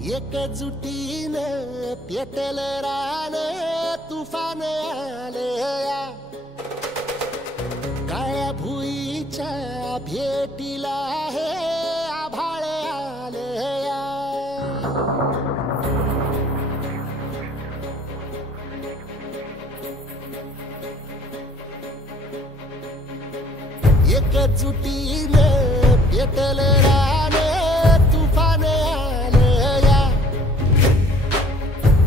एकजुटीनं पेटलं रान तुफान आलया काळ्या भुईच्या भेटीला हे आभाळ आलया एकजुटीनं पेटलं रान तुफान आलया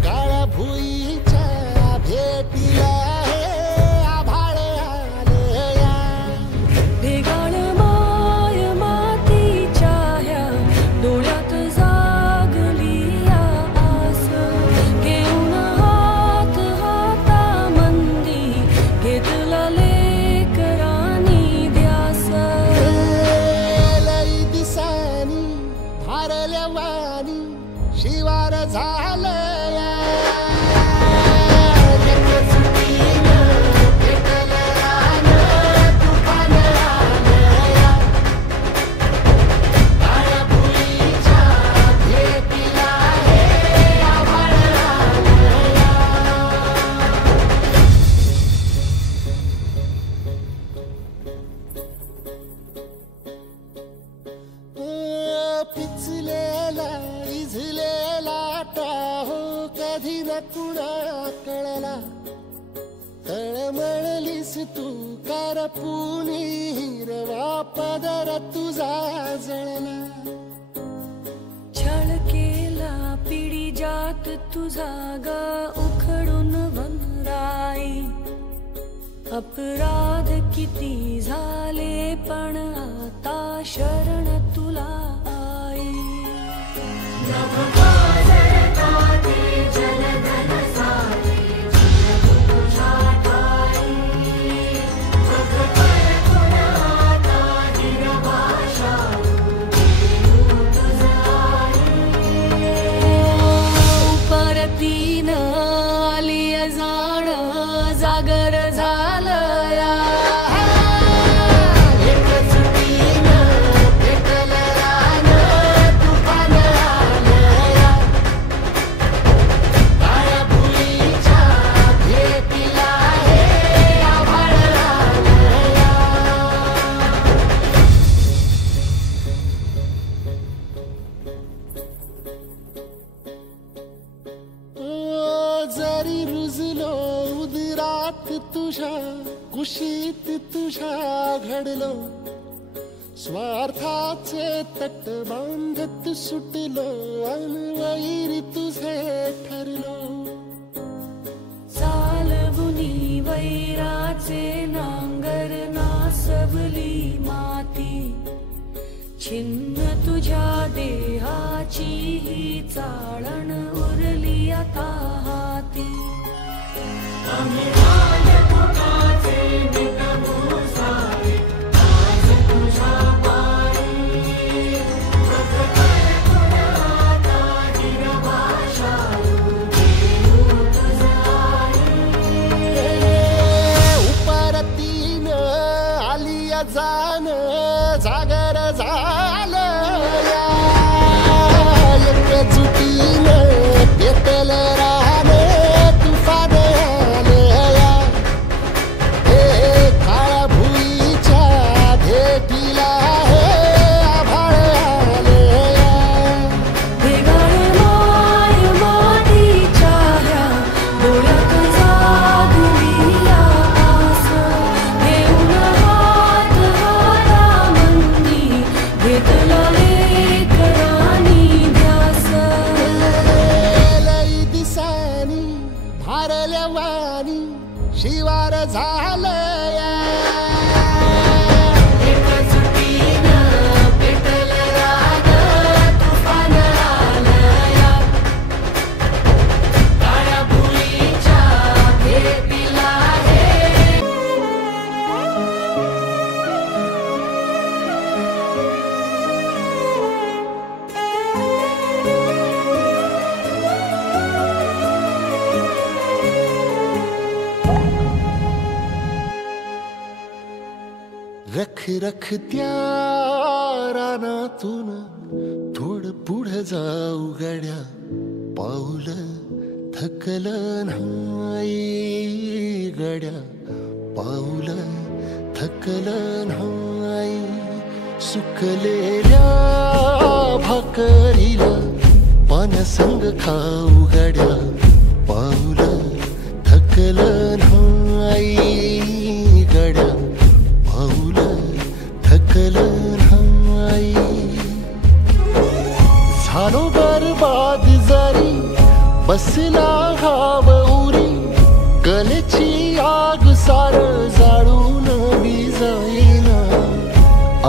काळ्या भुईच्या भेटीला हे आभाळ आलया भेगाळ माय मातीच्या ह्या डोळ्यात जागली आस घेऊन हात हातामंदी घेतला लेकरांनी ध्यास लई दिसानी भारल्या वाणी शिवार झालया एकजुटीनं पेटलं रान तुफान आलया काळ्या भुईच्या भेटीला हे आभाळ आलया पिचलेला इझलेला टाहो कधी न कुणा कळला तळमळलीस तू करपुनी हिरवा पदर तुझा जळला छळ केला पिढी जात तुझा ग उखडून वनराई अपराध किती झाले पण आता शरण तुला आई परतीन आली जाण जागर झालया एकजुटीनं पेटलं रान तुफान आलया काळ्या भुईच्या भेटीला हे आभाळ आलया जरी रुजलो उदरात तुझ्या कुशीत तुझ्या घडलो स्वार्थाचे तट बांधत सुटलो अनवैरी तुझे ठरलो चालवुनी वैराचे नांगर नासवली माती छिन्न तुझ्या देहाची ही चाळण उरली आता हाती उपरतीनं आलिया जाण जागर झालया एकजुटीनं पेटलं रान तुफान आलया हे काळ्या भुईच्या भेटीला हे आभाळ आलया भेगाळ माय मातीच्या ह्या डोळ्यात जागली आस घेऊन हात हातामंदी घेतला लेकरांनी ध्यास लई दिसानी भारल्या वाणी शिवार झालया एकजुटीनं पेटलं रान तुफान आलया काळ्या भुईच्या भेटीला हे रख रखत्या रानातून थोडं पुढं जाऊ गड्या, पाऊल थकलं नाही गड्या, पाऊल थकलं नाही. सुकलेल्या भाकरीला पानसंग खाऊ गड्या, पाऊल थकलं नाही गड्या, पाऊल थकलं नाही. झालो बरबाद जरी बसला घाव उरी, कलेची आग सार जाळून विजाईना.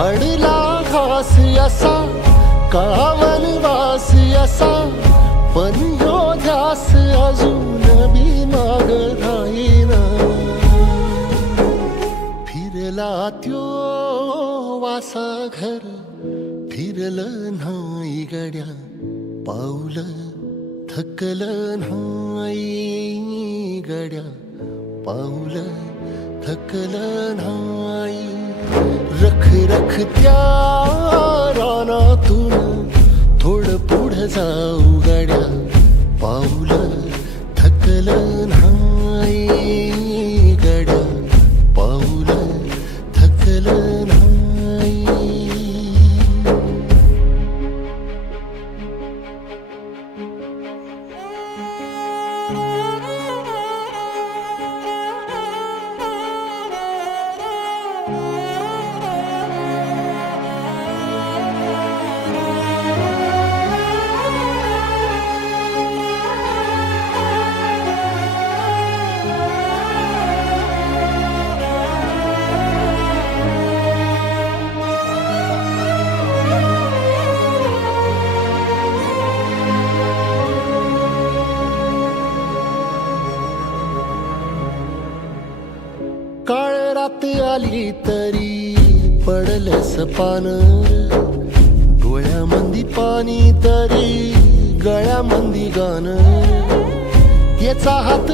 अडला घास असा काळा वनवास असा, पण ह्यो ध्यास अजून बी माग राहीना. फिरला त्यो वासा घर फिरलं नाही गड्या, पाऊल थकलं नाही गड्या, पाऊल थकलं नाही. रख रख त्या रानातून थोडं पुढं जाऊ गड्या, पाऊल थकलं नाही गड्या, पाऊल थकलं नाही. काळ रात आली तरी पडलंस पान, डोळ्यामंदी पाणी तरी गळ्यामंदी गाणं. याचा हात